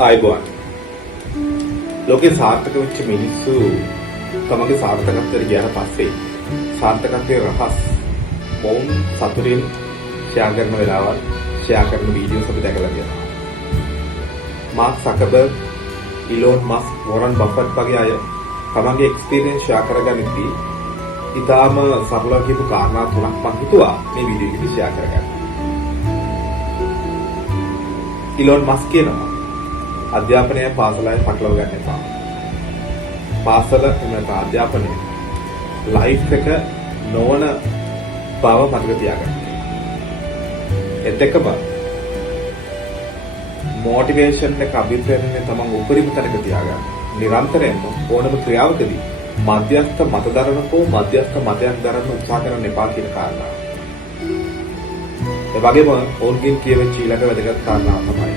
ආයිබෝන් ලෝකේ සාර්ථක වෙච්ච මිනිස්සු තමගේ සාර්ථකත්වයට ගියාට පස්සේ සාර්ථකත්වයේ රහස් මොවුන් සතුටින් ෂෙයා කරන වෙලාවල් ෂෙයා කරන වීඩියෝස් අපි දැකලා තියෙනවා. මාර්ක් සකර්බර්ග්, ඉලෝන් මස්ක්, වොරන් බෆට් වගේ අය තමගේ එක්ස්පීරියන්ස් ෂෙයා කරගනිද්දී ඉතාලම සරලව කියපු කාරණා තුනක් මම හිතුවා මේ වීඩියෝ එකේ ෂෙයා කරගන්න. ඉලෝන් මස්ක් කියනවා අධ්‍යාපනය පාසලයි පටලව ගන්න එපා. පාසල එමෙන්න අධ්‍යාපනය ලයිෆ් එක නොවන බව මතක තියාගන්න. එතකම මොටිවේෂන් එක අභිප්‍රේරණය තමන් උපරිම තැනක තියාගන්න. නිරන්තරයෙන්ම ඕනම ක්‍රියාවකදී මධ්‍යස්ථ මත දරනකෝ මධ්‍යස්ථ මතයක් දරන්න උත්සාහ කරන්න එපා කියන කාරණා. ඒ වගේම ඕන්ගෙන් කියවෙච්ච ඊළඟ වැදගත් කාරණා තමයි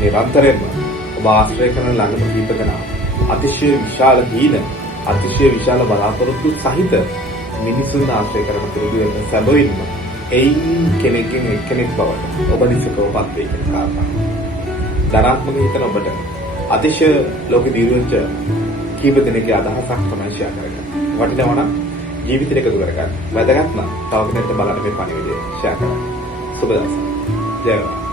නිරන්තරයෙන්ම ඔබ ආශ්‍රය කරන ළඟම කීප දෙනා අතිශය විශාල දීන අතිශය විශාල බලාපොරොත්තු සහිත මිනිසුන් ආශ්‍රය කරන පුරුදු වෙන සැබවින්ම එයින් කෙනෙක්ගෙන් එක්කෙනෙක් බවට ඔබ දිසකවපත් වේ කියන කාරණා. ධනාත්මක හිතන ඔබට අතිශය ලෝක දියුණුවෙච්ච කීප දෙනෙක්ගේ අදහසක් තමයි ෂෙයා කරගන්න. වටිනවා නම් ජීවිතේට එකතු කරගන්න. වැදගත් නම් තව කෙනෙක්ට බලන්න මේ පණිවිඩය ෂෙයා කරන්න. සුබ දවසක්. ජය වේවා.